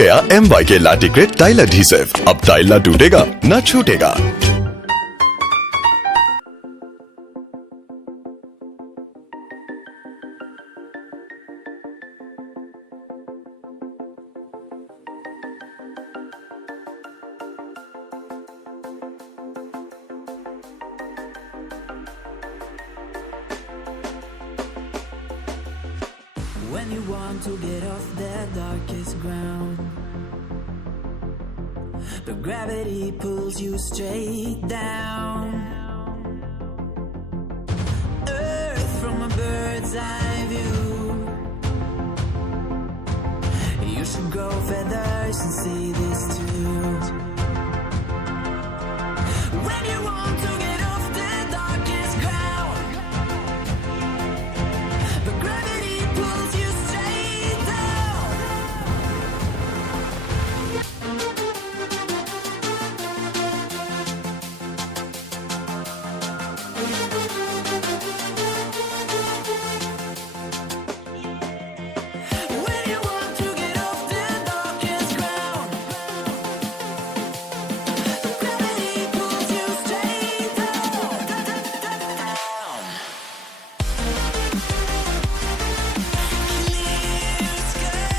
गया MYK लैटिक्रेट tile adhesive. अब tile ना टूटेगा ना छूटेगा। When you want to get off that darkest ground, but gravity pulls you straight down. Earth from a bird's eye view. You should grow feathers and see this too. When you want to get off the darkest ground, but gravity pulls you straight down. When you want to get off the darkest ground, but gravity pulls you straight down. Clear sky.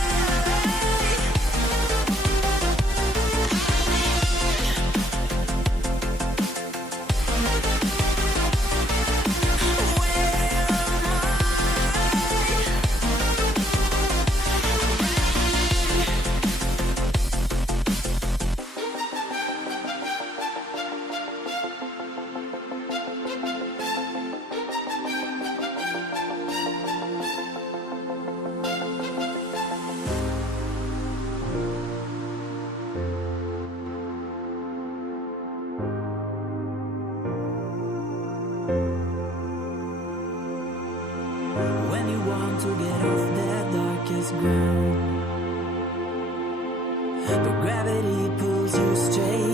When you want to get off that darkest ground, but gravity pulls you straight